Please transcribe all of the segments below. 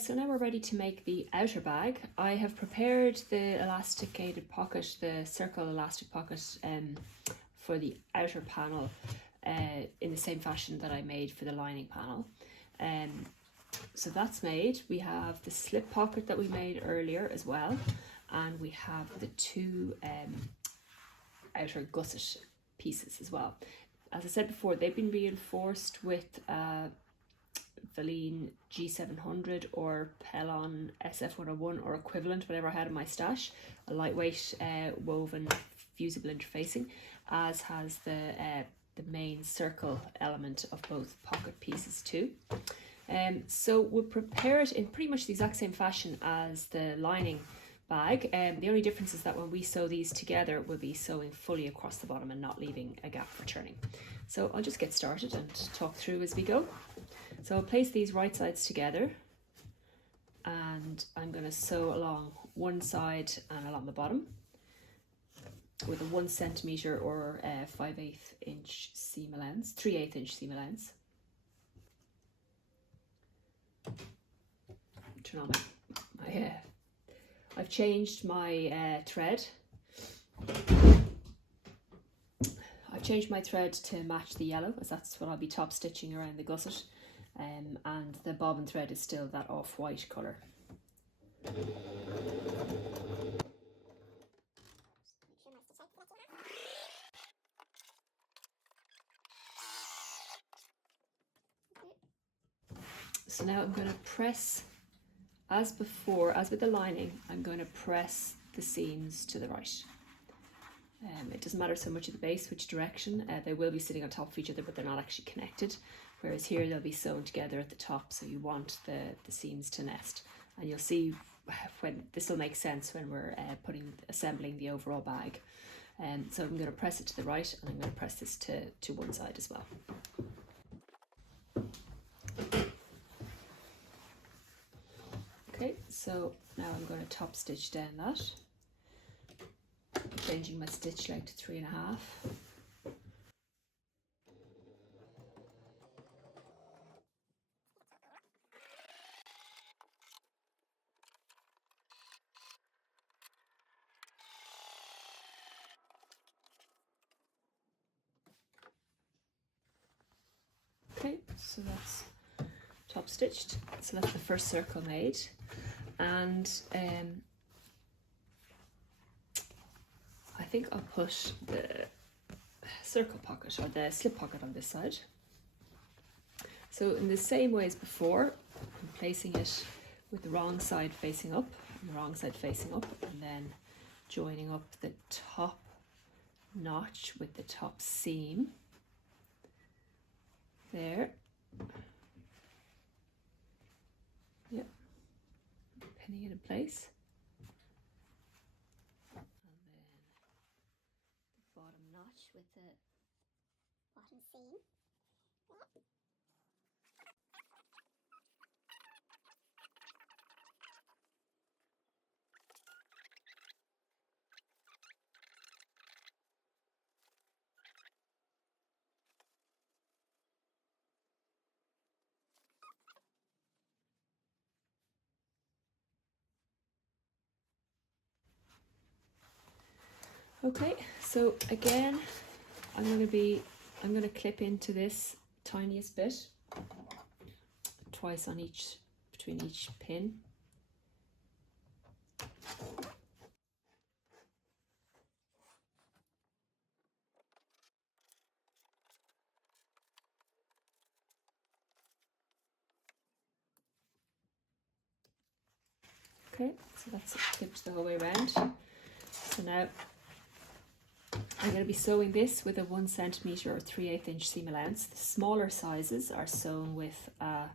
so now we're ready to make the outer bag. I have prepared the elasticated pocket, the circle elastic pocket for the outer panel in the same fashion that I made for the lining panel. So that's made. We have the slip pocket that we made earlier as well, and we have the two outer gusset pieces as well. As I said before, they've been reinforced with Valine G700 or Pellon SF101 or equivalent, whatever I had in my stash, a lightweight woven fusible interfacing, as has the main circle element of both pocket pieces too. So we'll prepare it in pretty much the exact same fashion as the lining bag. The only difference is that when we sew these together, we'll be sewing fully across the bottom and not leaving a gap for turning. So I'll just get started and talk through as we go. So I'll place these right sides together, and I'm going to sew along one side and along the bottom with a 1 centimeter or 5/8 inch seam allowance, 3/8 inch seam allowance. Turn on my I've changed my thread. I've changed my thread to match the yellow, as that's what I'll be top stitching around the gusset, and the bobbin thread is still that off-white colour. So now I'm going to press, as before, as with the lining, I'm going to press the seams to the right. It doesn't matter so much at the base which direction, they will be sitting on top of each other, but they're not actually connected, whereas here they'll be sewn together at the top, so you want the seams to nest. And you'll see when this will make sense when we're assembling the overall bag. So I'm going to press it to the right, and I'm going to press this to one side as well. Okay, so now I'm going to top stitch down that, changing my stitch length to 3.5. Okay, so that's top stitched. So that's the first circle made, and I think I'll put the circle pocket or the slip pocket on this side. So in the same way as before, I'm placing it with the wrong side facing up, and the wrong side facing up, and then joining up the top notch with the top seam there. Yep, pinning it in place. And then the bottom notch with the bottom seam. Okay, so again, I'm going to clip into this tiniest bit, twice on between each pin. Okay, so that's clipped the whole way around. So now I'm going to be sewing this with a 1 centimeter or 3/8 inch seam allowance. The smaller sizes are sewn with a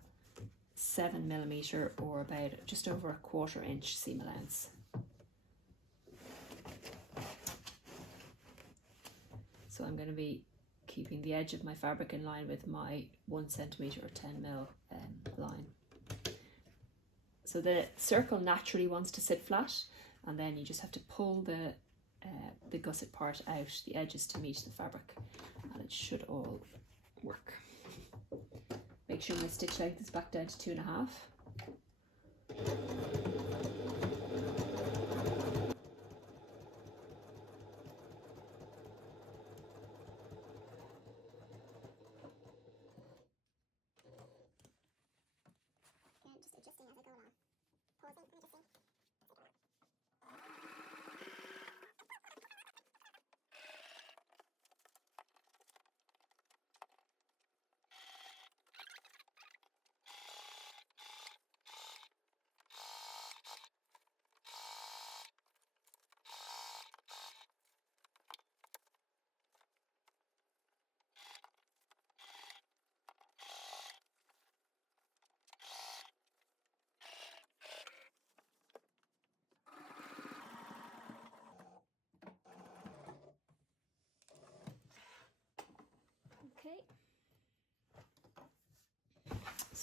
7mm or about just over a 1/4 inch seam allowance. So I'm going to be keeping the edge of my fabric in line with my 1 centimeter or 10mm line. So the circle naturally wants to sit flat, and then you just have to pull the gusset part out, the edges to meet the fabric, and it should all work. Make sure my stitch length is back down to 2.5.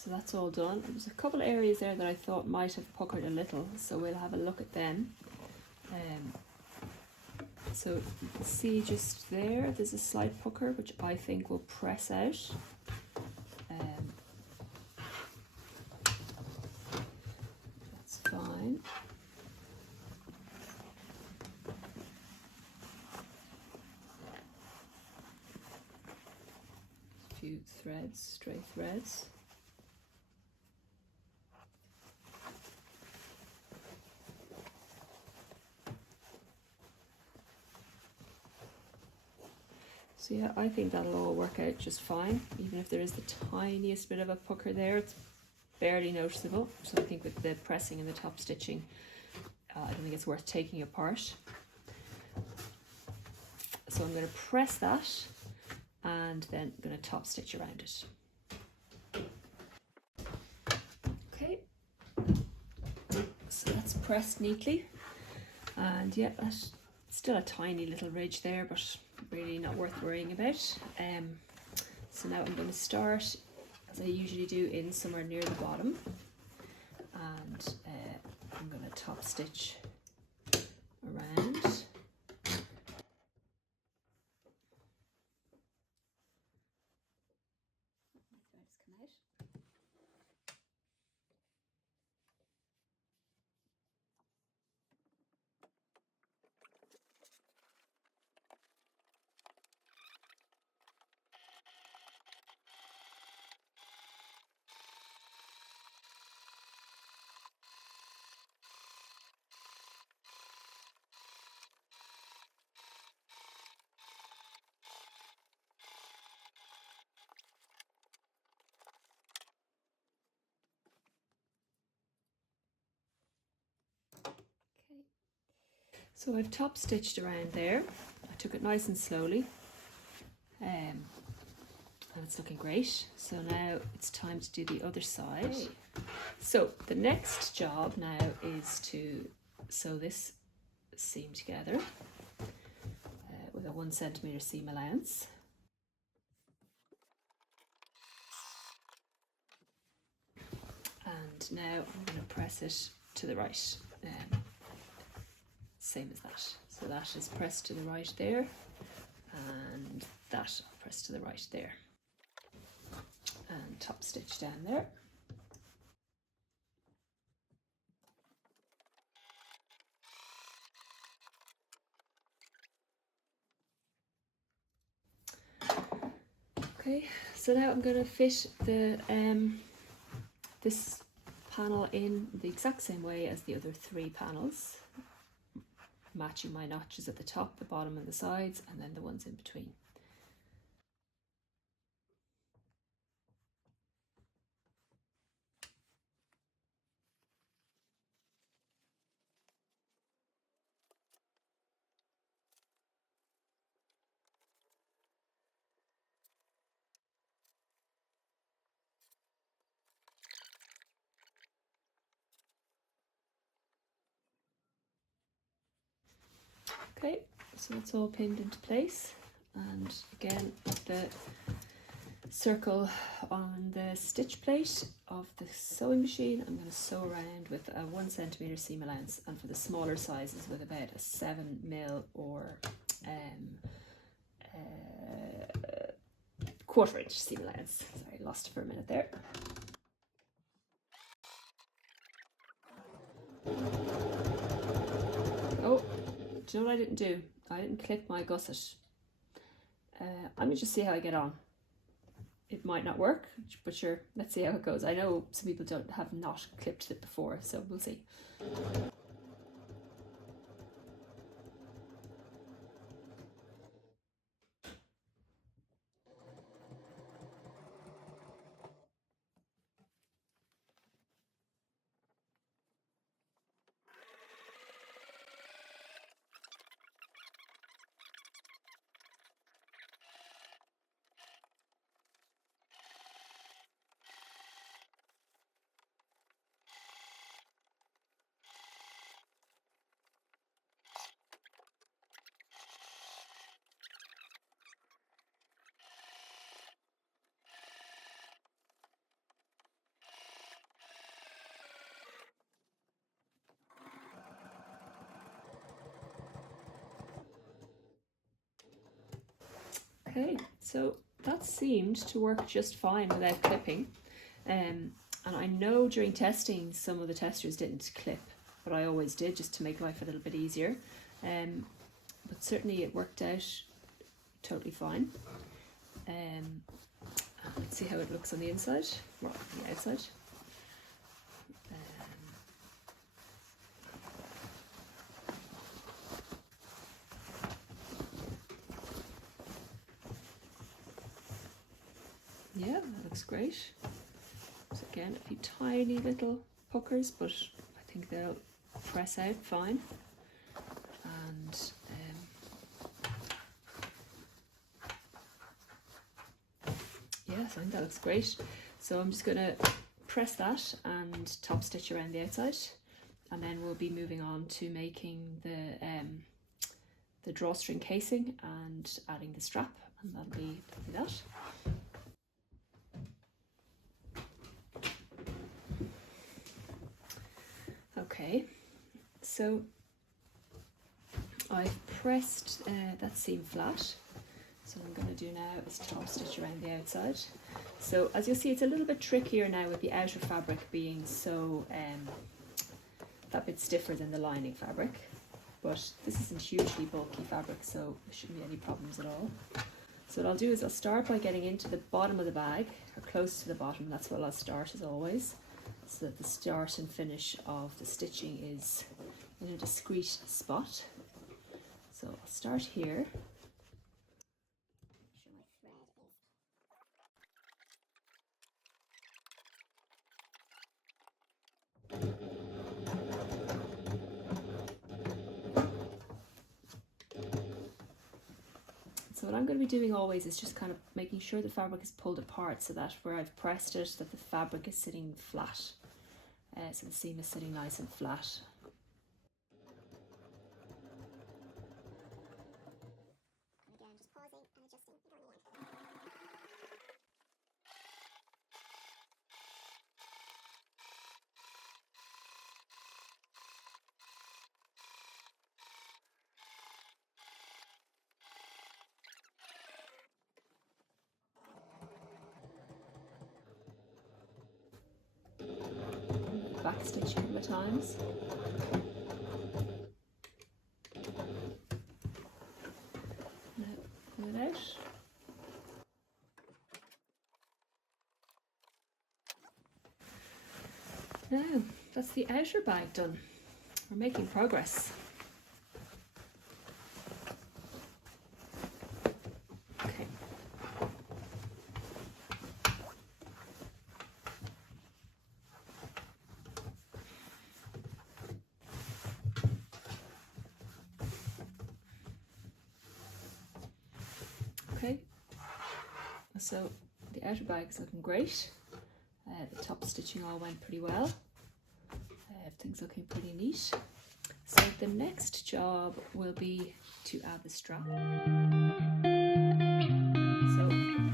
So that's all done. There's a couple of areas there that I thought might have puckered a little, so we'll have a look at them. So you can see just there's a slight pucker which I think will press out. That's fine. A few threads, stray threads. So yeah, I think that'll all work out just fine. Even if there is the tiniest bit of a pucker there, it's barely noticeable. So I think with the pressing and the top stitching, I don't think it's worth taking apart. So I'm going to press that and then I'm going to top stitch around it. Okay, so that's pressed neatly. And yeah, that's still a tiny little ridge there, but really not worth worrying about. So now I'm going to start, as I usually do, in somewhere near the bottom, and I'm going to top stitch around. So I've top stitched around there. I took it nice and slowly, and it's looking great. So now it's time to do the other side. So the next job now is to sew this seam together with a 1 centimeter seam allowance. And now I'm going to press it to the right. Same as that. So that is pressed to the right there, and that I'll press to the right there. And top stitch down there. Okay, so now I'm going to fit the this panel in the exact same way as the other 3 panels, matching my notches at the top, the bottom and the sides, and then the ones in between. Okay, so it's all pinned into place, and again the circle on the stitch plate of the sewing machine, I'm going to sew around with a 1 centimeter seam allowance, and for the smaller sizes with about a 7mm or 1/4 inch seam allowance. Sorry, lost it for a minute there. Oh, do you know what I didn't do? I didn't clip my gusset. I'm going to just see how I get on. It might not work, but sure, let's see how it goes. I know some people have not clipped it before, so we'll see. Okay, so that seemed to work just fine without clipping. And I know during testing some of the testers didn't clip, but I always did just to make life a little bit easier. But certainly it worked out totally fine. Let's see how it looks on the inside, or on the outside. Yeah, that looks great. So again, a few tiny little puckers, but I think they'll press out fine. And yes, I think that looks great. So I'm just going to press that and top stitch around the outside, and then we'll be moving on to making the drawstring casing and adding the strap, and that'll be that. Okay, so I've pressed that seam flat. So what I'm going to do now is top stitch around the outside. So as you'll see, it's a little bit trickier now with the outer fabric being so that bit stiffer than the lining fabric, but this isn't hugely bulky fabric, so there shouldn't be any problems at all. So what I'll do is I'll start by getting into the bottom of the bag, or close to the bottom. That's what I'll start as always, so that the start and finish of the stitching is in a discrete spot. So I'll start here. So what I'm going to be doing always is just kind of making sure the fabric is pulled apart, so that where I've pressed it, that the fabric is sitting flat. So the seam is sitting nice and flat. Again, just pausing and adjusting if you want. Back stitch a couple of times. Now pull it out. Now that's the outer bag done. We're making progress. Okay. Okay, so the outer bag is looking great. The top stitching all went pretty well. Everything's looking pretty neat. So the next job will be to add the strap. So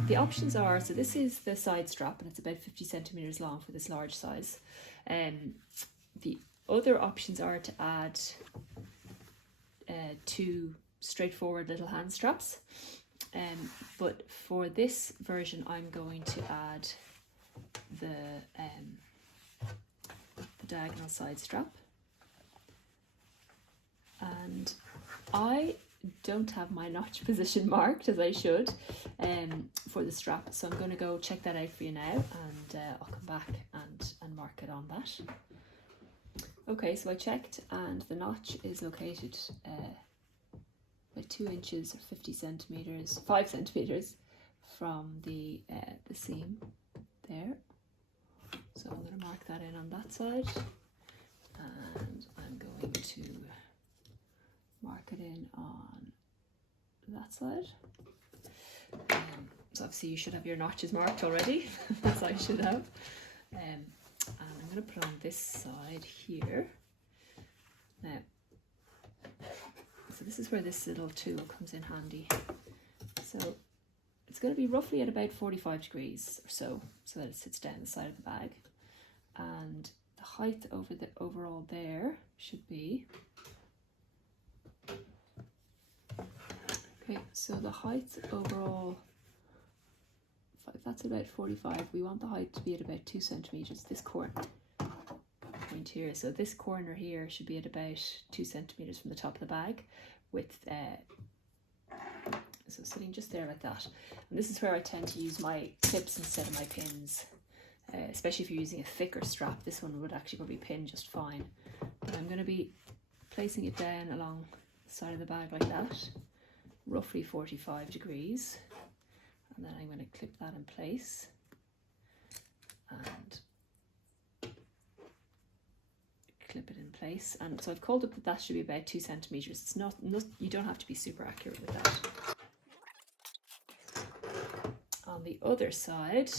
the options are, so this is the side strap and it's about 50 centimeters long for this large size. The other options are to add two straightforward little hand straps. But for this version, I'm going to add the diagonal side strap, and I don't have my notch position marked as I should for the strap, so I'm going to go check that out for you now, and I'll come back and mark it on that. Okay, so I checked and the notch is located about 2 inches or 5 centimeters from the seam there. So I'm going to mark that in on that side, and I'm going to mark it in on that side. So obviously you should have your notches marked already, as I should have. And I'm going to put on this side here. Now, so this is where this little tool comes in handy. So it's going to be roughly at about 45 degrees or so, so that it sits down the side of the bag. And the height over the overall there should be, Okay, so the height overall, if that's about 45, we want the height to be at about 2 centimeters. This corner point here, so this corner here should be at about 2 centimeters from the top of the bag, with so sitting just there like that. And this is where I tend to use my clips instead of my pins, especially if you're using a thicker strap. This one would actually probably pin just fine. But I'm going to be placing it down along the side of the bag like that, roughly 45 degrees, and then I'm going to clip that in place and clip it in place. And so I've called up that should be about 2 centimeters. It's not, you don't have to be super accurate with that. On the other side,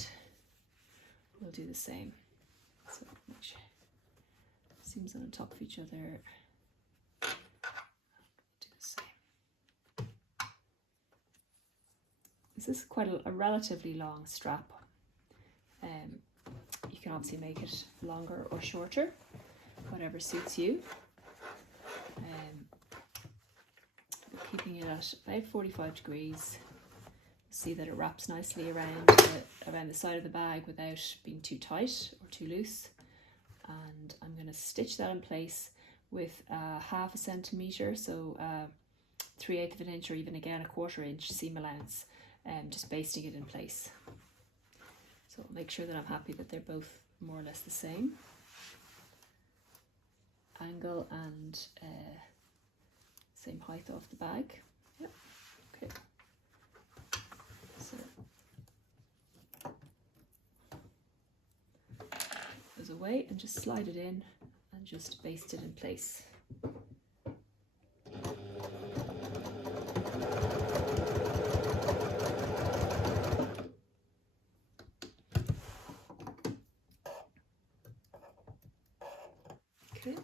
we'll do the same. So make sure seams on top of each other. Do the same. This is quite a relatively long strap. You can obviously make it longer or shorter, whatever suits you. Keeping it at about 45 degrees. See that it wraps nicely around the side of the bag without being too tight or too loose. And I'm going to stitch that in place with half a centimetre, so 3/8 of an inch, or even again a 1/4 inch seam allowance, just basting it in place. So I'll make sure that I'm happy that they're both more or less the same angle and same height off the bag. Yep. Okay. So goes away and just slide it in and just baste it in place. Okay.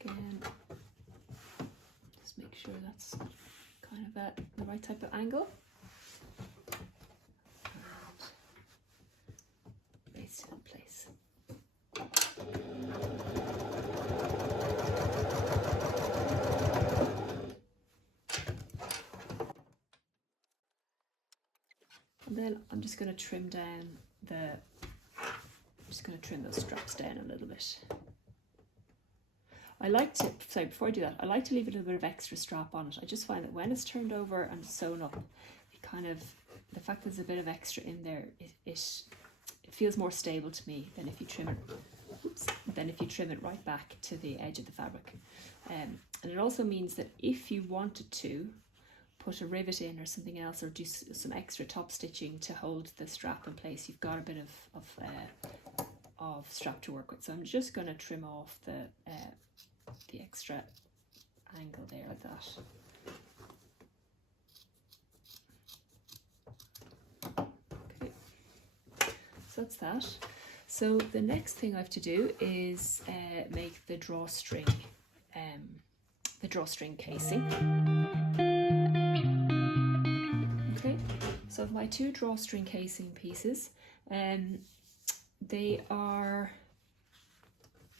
Again, just make sure that's kind of at the right type of angle. And baste it in place. And then I'm just going to trim down those straps down a little bit. I like to, sorry, before I do that, I like to leave a little bit of extra strap on it. I just find that when it's turned over and sewn up, the fact that there's a bit of extra in there, it feels more stable to me than if you trim it right back to the edge of the fabric. And it also means that if you wanted to put a rivet in or something else, or do some extra top stitching to hold the strap in place, you've got a bit of strap to work with. So I'm just going to trim off the extra angle there like that. Okay, so that's that. So the next thing I have to do is make the drawstring casing. Okay, so my 2 drawstring casing pieces, they are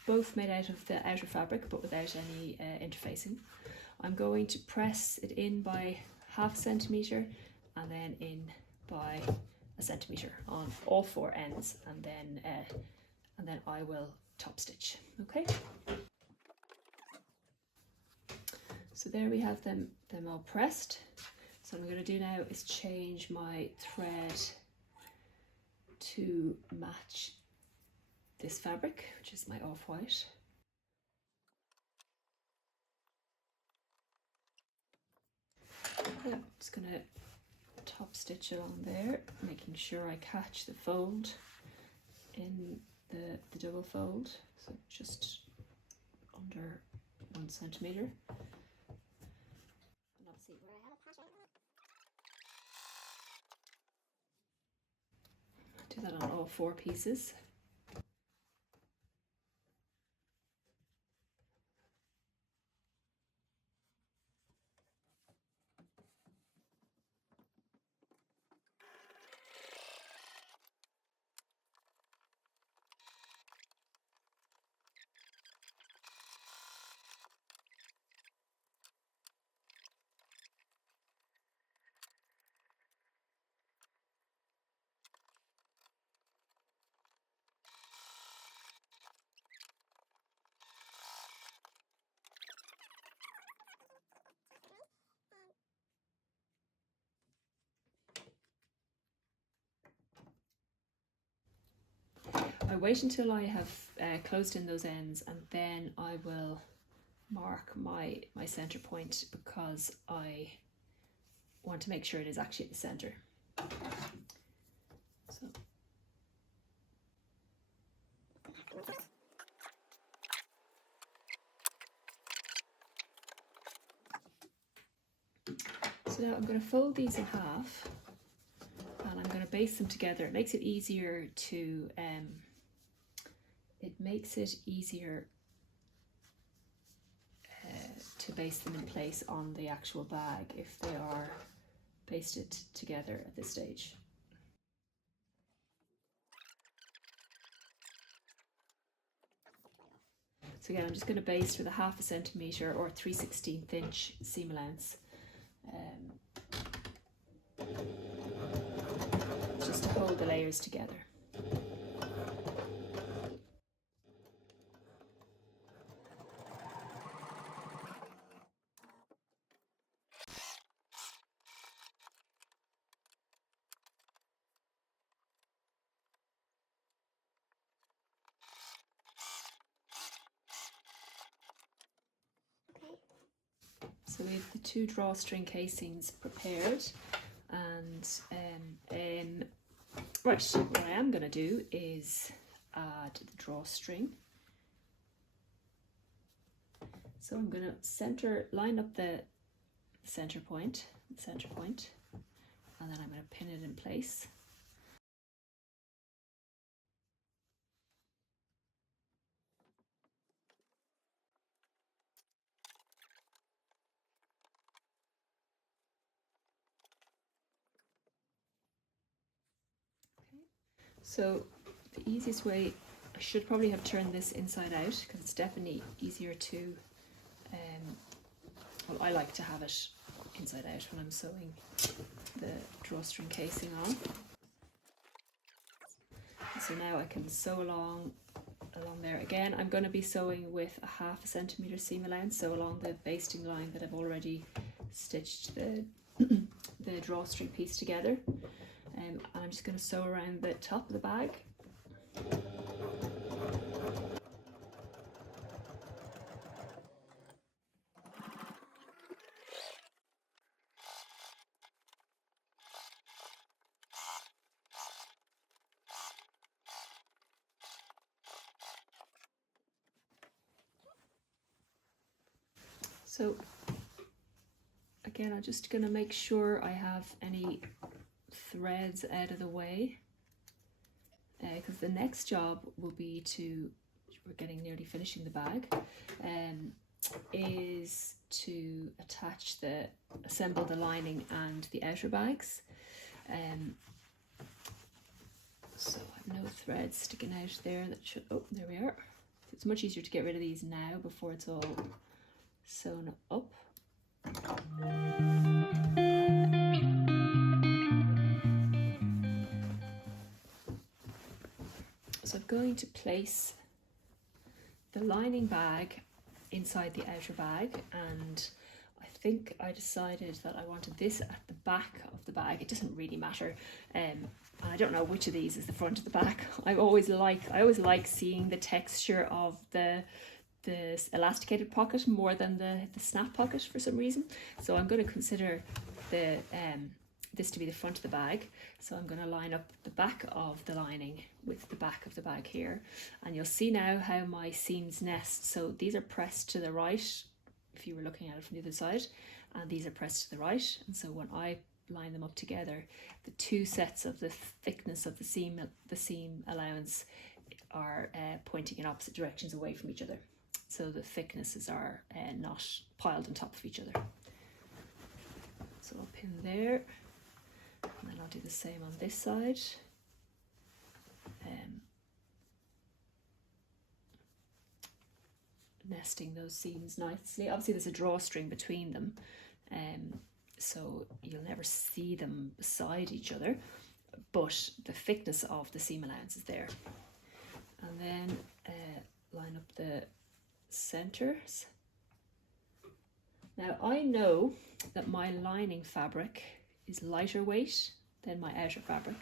both made out of the outer fabric but without any interfacing. I'm going to press it in by half a centimetre and then in by a centimetre on all 4 ends, and then I will top stitch. Okay. So there we have them all pressed. So what I'm going to do now is change my thread to match this fabric, which is my off-white. I'm just going to top stitch along there, making sure I catch the fold in the double fold, so just under 1 centimetre. And obviously where I have a pattern. Do that on all 4 pieces. I wait until I have closed in those ends, and then I will mark my center point, because I want to make sure it is actually at the center. So now I'm going to fold these in half, and I'm going to baste them together. It makes it easier to to baste them in place on the actual bag if they are basted together at this stage. So again, I'm just going to baste with a 1/2 centimetre or 3/16 inch seam allowance, just to hold the layers together. So we have the 2 drawstring casings prepared, and right, what I am going to do is add the drawstring. So I'm going to line up the center point, and then I'm going to pin it in place. So the easiest way, I should probably have turned this inside out, because it's definitely easier to, well, I like to have it inside out when I'm sewing the drawstring casing on. So now I can sew along there. Again, I'm going to be sewing with a 1/2 centimetre seam allowance, so along the basting line that I've already stitched the drawstring piece together. And I'm just going to sew around the top of the bag. So again, I'm just going to make sure I have any threads out of the way, because the next job will be we're getting nearly finishing the bag, is to assemble the lining and the outer bags. So I have no threads sticking out there. Oh, there we are. It's much easier to get rid of these now before it's all sewn up. So I'm going to place the lining bag inside the outer bag, and I think I decided that I wanted this at the back of the bag. It doesn't really matter, and I don't know which of these is the front or the back. I always like seeing the texture of the elasticated pocket more than the snap pocket for some reason. So I'm going to consider this to be the front of the bag. So I'm going to line up the back of the lining with the back of the bag here, and you'll see now how my seams nest. So these are pressed to the right if you were looking at it from the other side, and these are pressed to the right. And so when I line them up together, the 2 sets of the thickness of the seam allowance are pointing in opposite directions away from each other. So the thicknesses are not piled on top of each other. So I'll pin there, and then I'll do the same on this side. Nesting those seams nicely. Obviously there's a drawstring between them, so you'll never see them beside each other, but the thickness of the seam allowance is there. And then line up the centers. Now I know that my lining fabric is lighter weight than my outer fabric,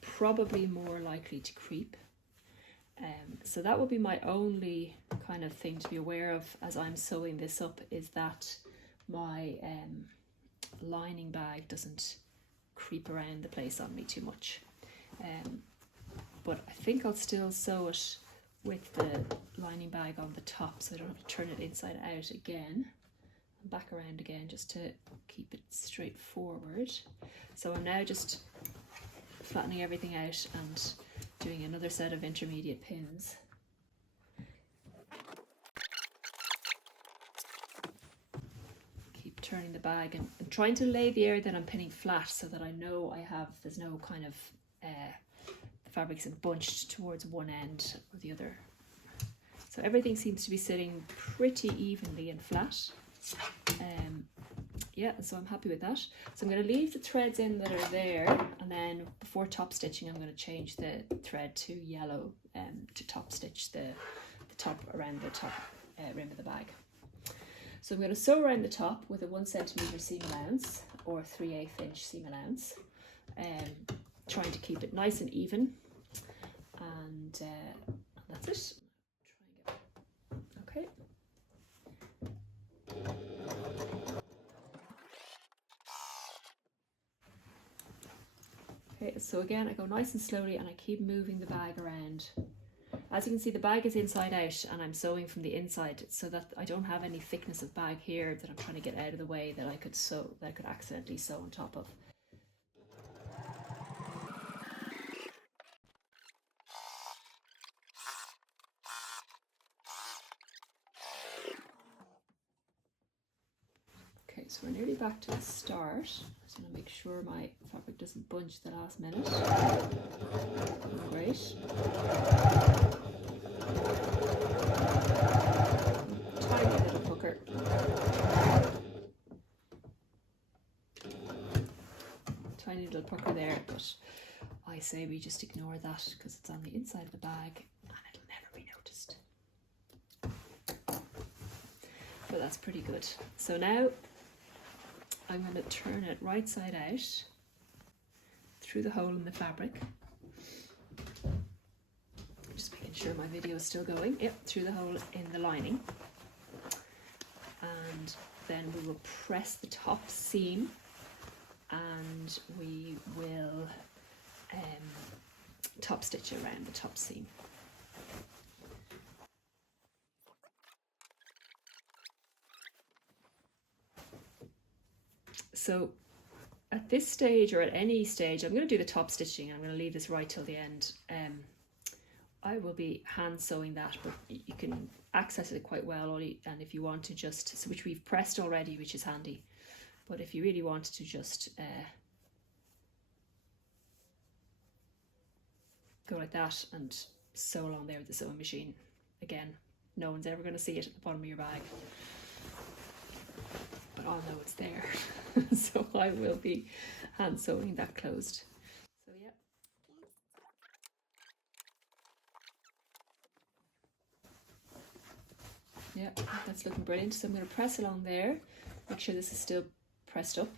probably more likely to creep, So that will be my only kind of thing to be aware of as I'm sewing this up, is that my lining bag doesn't creep around the place on me too much. But I think I'll still sew it with the lining bag on the top, so I don't have to turn it inside out again and back around again, just to keep it straight forward. So I'm now just flattening everything out and doing another set of intermediate pins. Keep turning the bag and trying to lay the area that I'm pinning flat, so that I know there's no kind of the fabric isn't bunched towards one end or the other. So everything seems to be sitting pretty evenly and flat. Yeah, so I'm happy with that. So I'm going to leave the threads in that are there, and then before top stitching I'm going to change the thread to yellow to top stitch the top around the top rim of the bag. So I'm going to sew around the top with a 1 centimeter seam allowance or 3/8 inch seam allowance, trying to keep it nice and even, and that's it. Okay. Okay, so again I go nice and slowly and I keep moving the bag around. As you can see, the bag is inside out and I'm sewing from the inside, so that I don't have any thickness of bag here that I'm trying to get out of the way that I could accidentally sew on top of. Okay, so we're nearly back to the start. I just want to make sure my fabric doesn't bunch the last minute. Great. Tiny little pucker. Tiny little pucker there, but I say we just ignore that because it's on the inside of the bag and it'll never be noticed. But that's pretty good. So now I'm going to turn it right side out through the hole in the fabric. Just making sure my video is still going. Yep, through the hole in the lining. And then we will press the top seam and we will top stitch around the top seam. So at this stage, or at any stage, I'm going to do the top stitching. I'm going to leave this right till the end. I will be hand sewing that, but you can access it quite well, and if you want to just, which we've pressed already, which is handy, but if you really want to just go like that and sew along there with the sewing machine, again, no one's ever going to see it at the bottom of your bag, but I'll know it's there. So I will be hand sewing that closed. So yeah. Yeah, that's looking brilliant. So I'm going to press along there, make sure this is still pressed up,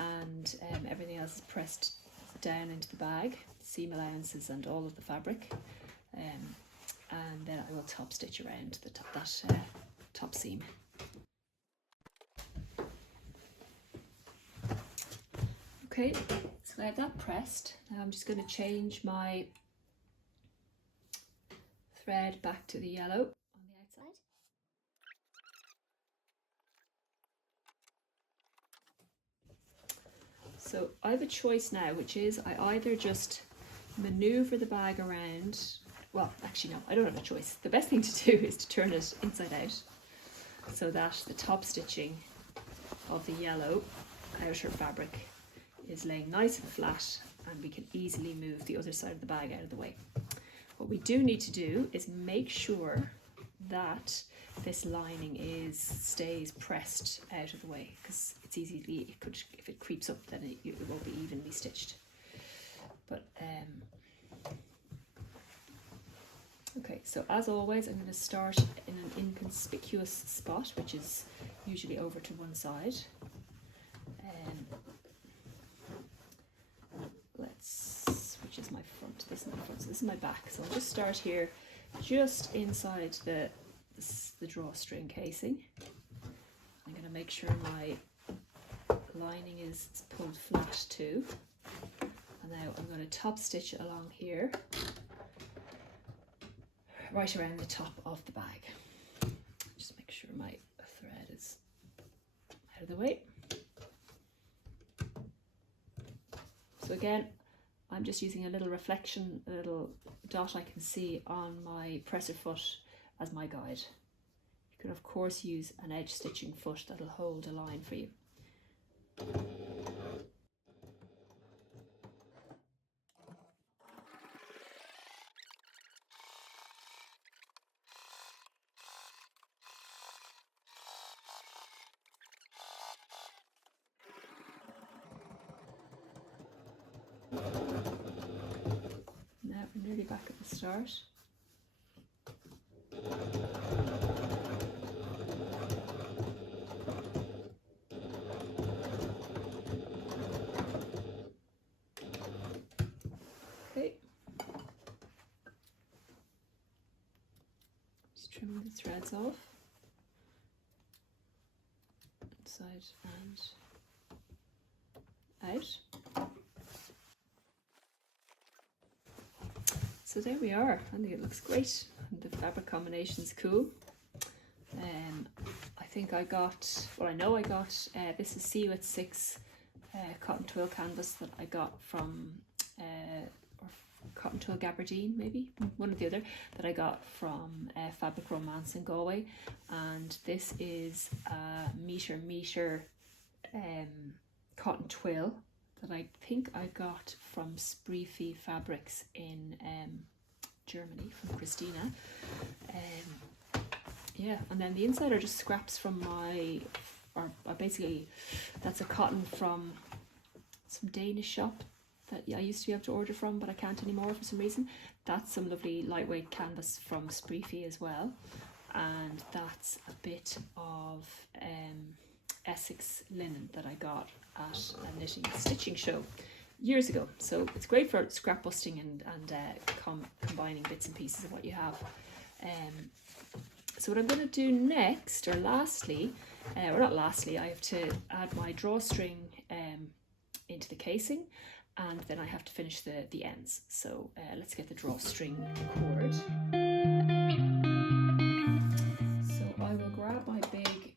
and everything else is pressed down into the bag, seam allowances and all of the fabric, and then I will top stitch around the top, that top seam. Okay, so I have that pressed. Now I'm just going to change my thread back to the yellow on the outside. So I have a choice now, which is I either just maneuver the bag around, well actually no, I don't have a choice. The best thing to do is to turn it inside out so that the top stitching of the yellow outer fabric is laying nice and flat, and we can easily move the other side of the bag out of the way. What we do need to do is make sure that this lining stays pressed out of the way, because it's easily, if it creeps up, then it won't be evenly stitched. But okay, so as always, I'm going to start in an inconspicuous spot, which is usually over to one side. Which is my front, this is my front, so this is my back. So I'll just start here just inside the drawstring casing. I'm going to make sure my lining is pulled flat too. And now I'm going to top stitch it along here, right around the top of the bag. Just make sure my thread is out of the way. So again, I'm just using a little reflection, a little dot I can see on my presser foot as my guide. You can of course use an edge stitching foot that'll hold a line for you. Now we're nearly back at the start. Okay. Just trimming the threads off. Inside and out. So there we are. I think it looks great. And the fabric combination is cool. I think I got, well, I know I got, this is CU6 cotton twill canvas that I got from, or cotton twill gabardine, maybe, one or the other, that I got from Fabric Romance in Galway. And this is a meter cotton twill that I think I got from Spreefy Fabrics in Germany, from Christina. Yeah, and then the inside are just scraps from my, or basically that's a cotton from some Danish shop that I used to be able to order from, but I can't anymore for some reason. That's some lovely lightweight canvas from Spreefy as well. And that's a bit of Essex linen that I got at a knitting stitching show years ago. So it's great for scrap busting and combining bits and pieces of what you have. So what I'm going to do next, or lastly, or not lastly, I have to add my drawstring into the casing, and then I have to finish the ends. So let's get the drawstring cord. So I will grab my big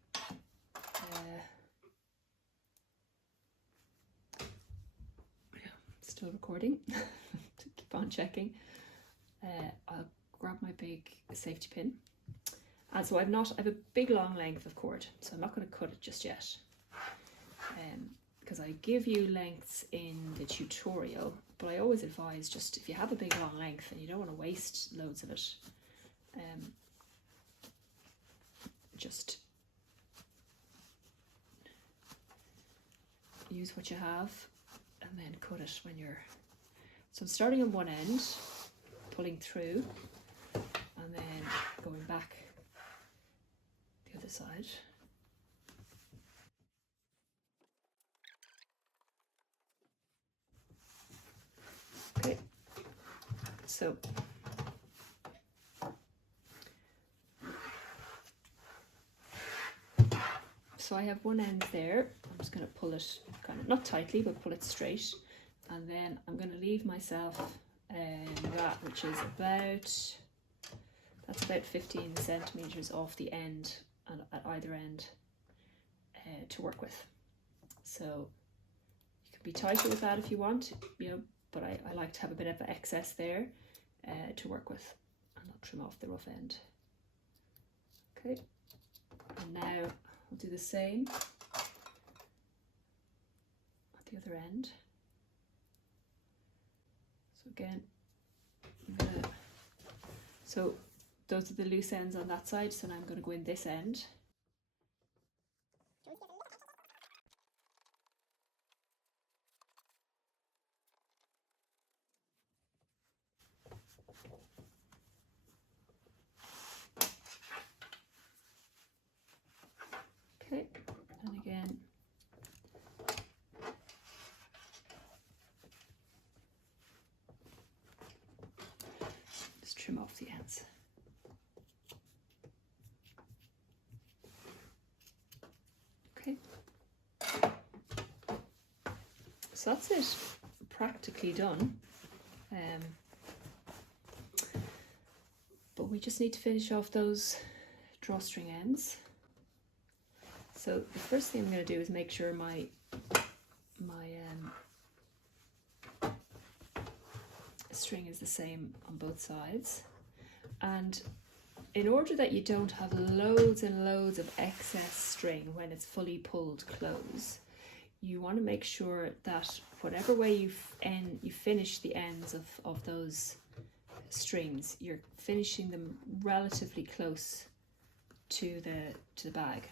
still recording to keep on checking. I'll grab my big safety pin, and so I have a big long length of cord, so I'm not going to cut it just yet, because I give you lengths in the tutorial, but I always advise, just if you have a big long length and you don't want to waste loads of it, just use what you have and then cut it when you're, so I'm starting on one end, pulling through, and then going back the other side. Okay, so I have one end there. I'm just going to pull it kind of, not tightly, but pull it straight, and then I'm going to leave myself that, which is that's about 15 centimeters off the end and at either end to work with. So you can be tighter with that if you want, you know, but I like to have a bit of excess there to work with, and I'll trim off the rough end. Okay, and now I'll do the same at the other end. So again, so those are the loose ends on that side, so now I'm going to go in this end. Okay, and again, just trim off the ends. So that's it, practically done. But we just need to finish off those drawstring ends. So the first thing I'm going to do is make sure my string is the same on both sides. And in order that you don't have loads and loads of excess string when it's fully pulled close, you want to make sure that whatever way you finish the ends of those strings, you're finishing them relatively close to the bag.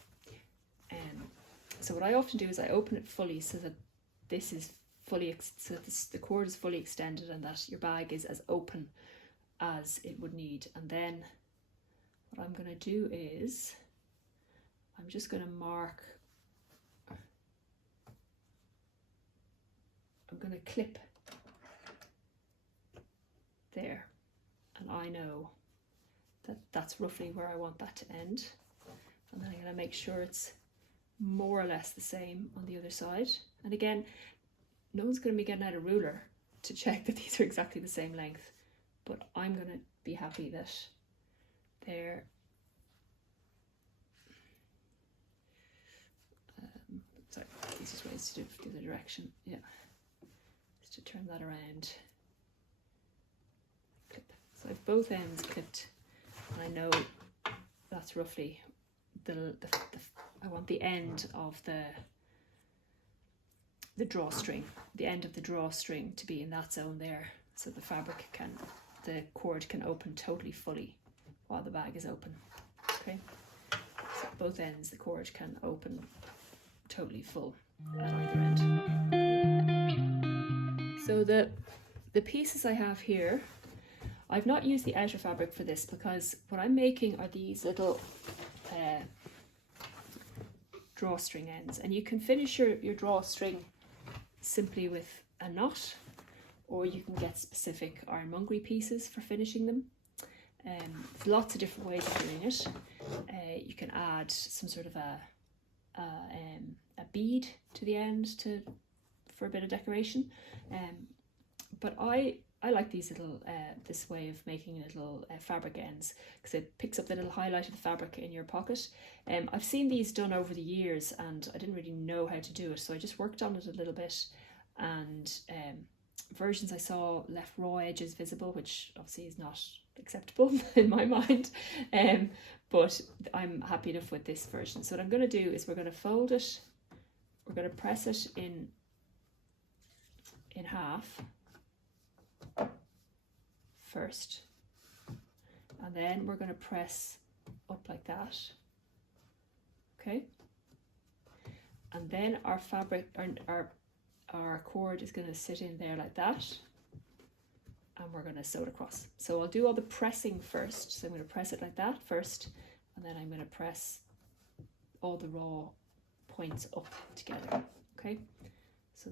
So what I often do is I open it fully so that this is fully, so that the cord is fully extended and that your bag is as open as it would need. And then what I'm going to do is I'm just going to mark, I'm going to clip there, and I know that that's roughly where I want that to end. And then I'm going to make sure it's more or less the same on the other side. And again, no one's going to be getting out a ruler to check that these are exactly the same length, but I'm going to be happy that they're sorry, the easiest way is to do it the other direction. Yeah, is to turn that around, clip. So I've both ends clipped, and I know that's roughly I want the end of the drawstring, the end of the drawstring to be in that zone there, so the cord can open totally fully while the bag is open. Okay, so both ends the cord can open totally full at either end. So the pieces I have here, I've not used the outer fabric for this because what I'm making are these little drawstring ends, and you can finish your drawstring simply with a knot, or you can get specific ironmongery pieces for finishing them. There's lots of different ways of doing it. You can add some sort of a bead to the end for a bit of decoration, but I like these little this way of making little fabric ends, because it picks up the little highlight of the fabric in your pocket. I've seen these done over the years and I didn't really know how to do it, so I just worked on it a little bit, and versions I saw left raw edges visible, which obviously is not acceptable in my mind, but I'm happy enough with this version. So what I'm going to do is we're going to fold it, we're going to press it in half first, and then we're going to press up like that. Okay, and then our fabric, our cord is going to sit in there like that, and we're going to sew it across. So I'll do all the pressing first. So I'm going to press it like that first, and then I'm going to press all the raw points up together. Okay, so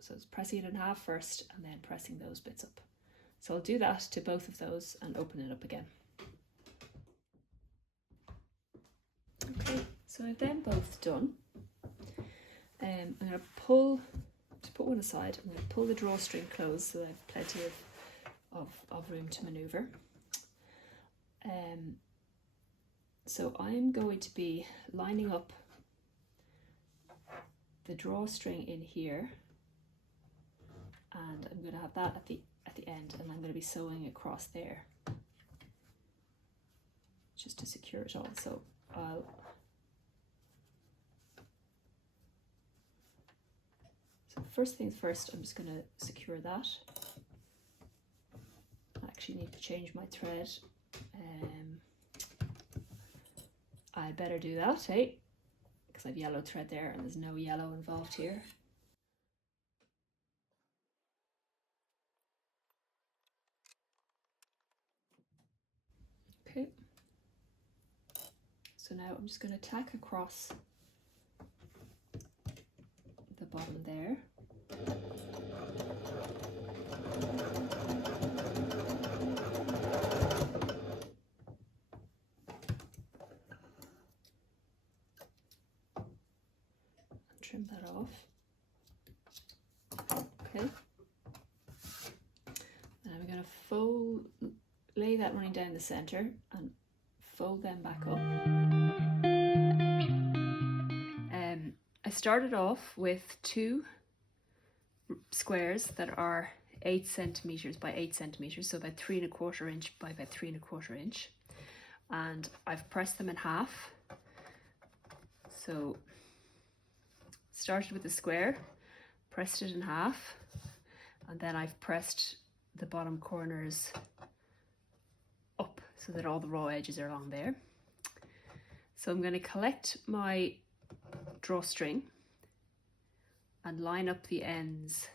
so it's pressing it in half first and then pressing those bits up. So I'll do that to both of those and open it up again. Okay, so I've them both done. I'm going to pull, to put one aside, I'm going to pull the drawstring closed so that I have plenty of room to manoeuvre. So I'm going to be lining up the drawstring in here, and I'm going to have that at the end, and I'm going to be sewing across there just to secure it all. So first things first, I'm just going to secure that. I actually need to change my thread. I better do that, hey, because I have yellow thread there and there's no yellow involved here. Okay, so now I'm just going to tack across the bottom there. And trim that off. lay that running down the center and fold them back up. I started off with 2 squares that are 8 centimeters by 8 centimeters, so about 3 1/4 inch by about 3 1/4 inch, and I've pressed them in half. So started with the square, pressed it in half, and then I've pressed the bottom corners up so that all the raw edges are along there. So I'm going to collect my drawstring and line up the ends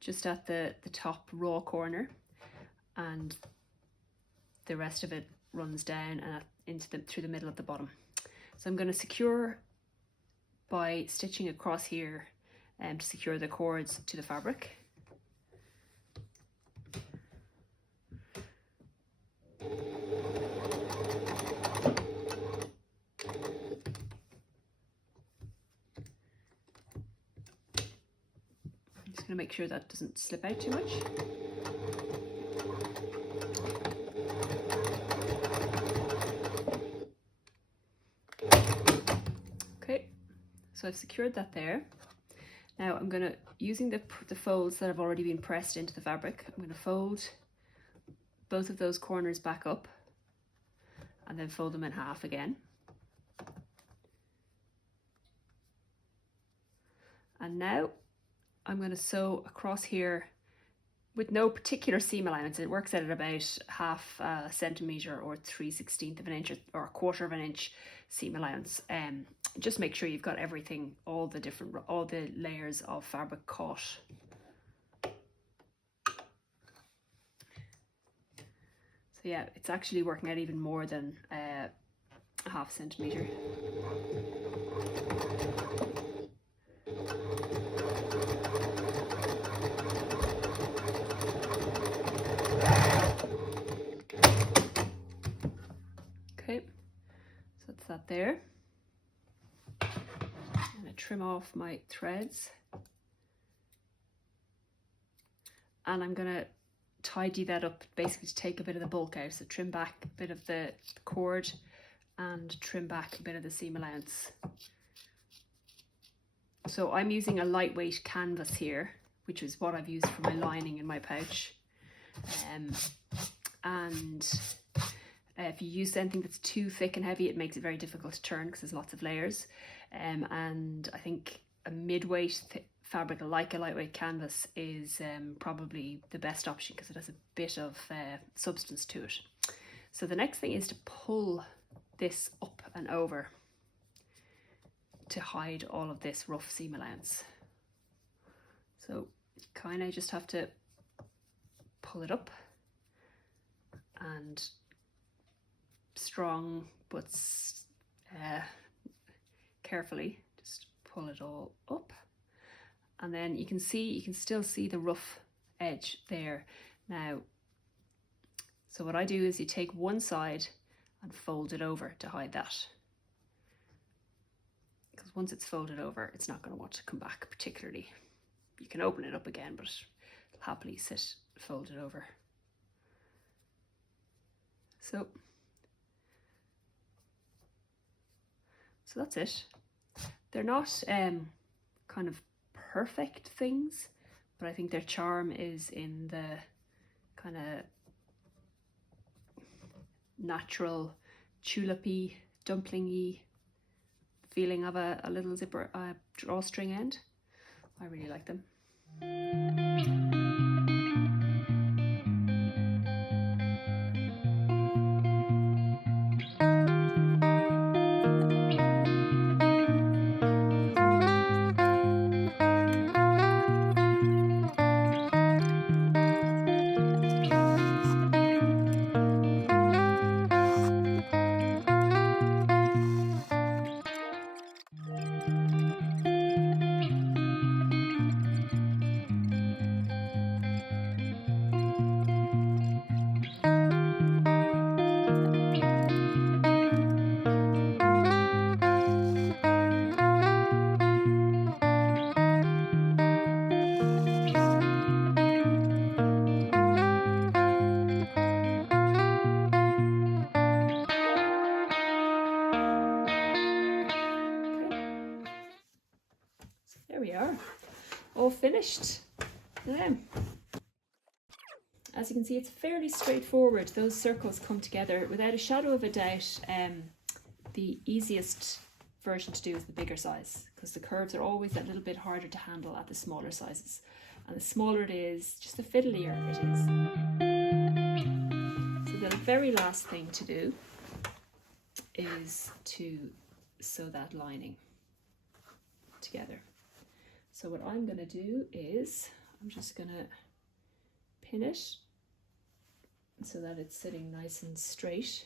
just at the top raw corner, and the rest of it runs down and through the middle of the bottom. So I'm going to secure by stitching across here to secure the cords to the fabric. I'm just going to make sure that doesn't slip out too much. Okay, so I've secured that there. Now I'm going to, using the folds that have already been pressed into the fabric, I'm going to fold both of those corners back up and then fold them in half again. And now I'm going to sew across here with no particular seam allowance. It works out at about half a centimetre or 3/16 of an inch or 1/4 of an inch seam allowance. Just make sure you've got everything, all the layers of fabric caught. So yeah, it's actually working out even more than a half centimetre. Okay, so that's that there. I'm going to trim off my threads, and I'm going to tidy that up, basically to take a bit of the bulk out. So trim back a bit of the cord and trim back a bit of the seam allowance. So I'm using a lightweight canvas here, which is what I've used for my lining in my pouch. If you use anything that's too thick and heavy, it makes it very difficult to turn because there's lots of layers. And I think a mid-weight fabric like a lightweight canvas is probably the best option because it has a bit of substance to it. So the next thing is to pull this up and over to hide all of this rough seam allowance. So you kind of just have to pull it up and strong but carefully just pull it all up, and then you can still see the rough edge there now. So what I do is you take one side and fold it over to hide that, because once it's folded over it's not going to want to come back particularly. You can open it up again, but it'll happily sit folded over. So that's it. They're not kind of perfect things, but I think their charm is in the kind of natural tulipy, dumplingy feeling of a little zipper drawstring end. I really like them. all finished. Now, as you can see, it's fairly straightforward. Those circles come together without a shadow of a doubt. The easiest version to do is the bigger size, because the curves are always that little bit harder to handle at the smaller sizes. And the smaller it is, just the fiddlier it is. So the very last thing to do is to sew that lining together. So what I'm going to do is I'm just going to pin it so that it's sitting nice and straight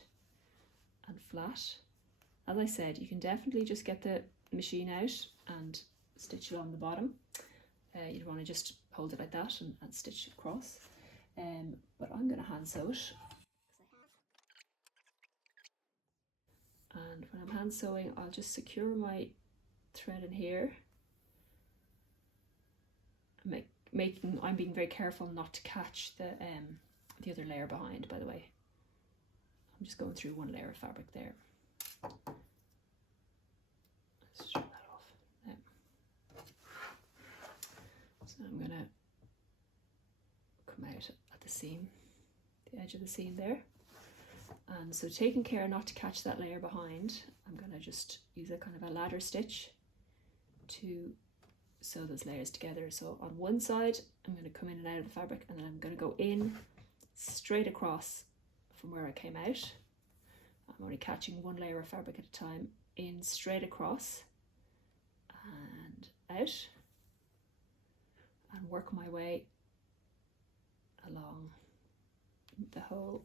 and flat. As I said, you can definitely just get the machine out and stitch along the bottom. You don't want to just hold it like that and stitch it across. But I'm going to hand sew it. And when I'm hand sewing, I'll just secure my thread in here. I'm being very careful not to catch the other layer behind, by the way. I'm just going through one layer of fabric there. Let's turn that off. There. So I'm going to come out at the seam, the edge of the seam there. And so taking care not to catch that layer behind, I'm going to just use a kind of a ladder stitch to sew those layers together. So on one side, I'm going to come in and out of the fabric, and then I'm going to go in straight across from where I came out. I'm only catching one layer of fabric at a time, in straight across and out, and work my way along the hole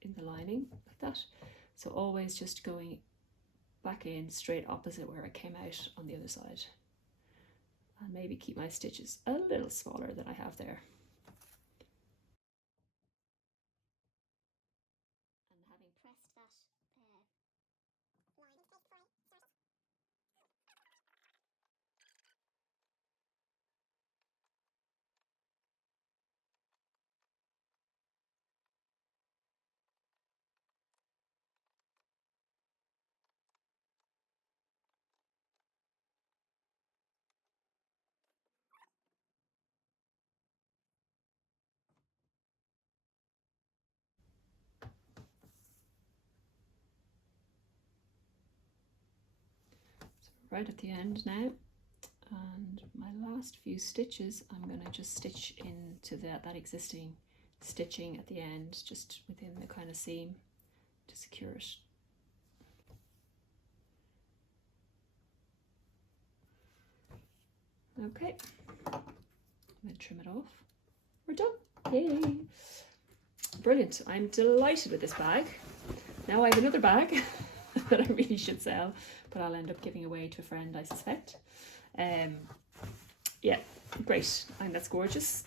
in the lining like that. So always just going back in straight opposite where I came out on the other side, and maybe keep my stitches a little smaller than I have there. And having pressed that line into place before I start. Right at the end now, and my last few stitches I'm going to just stitch into that existing stitching at the end, just within the kind of seam, to secure it. Okay, I'm going to trim it off. We're done. Yay! Brilliant. I'm delighted with this bag. Now I have another bag that I really should sell, but I'll end up giving away to a friend, I suspect. Yeah, great. I think that's gorgeous.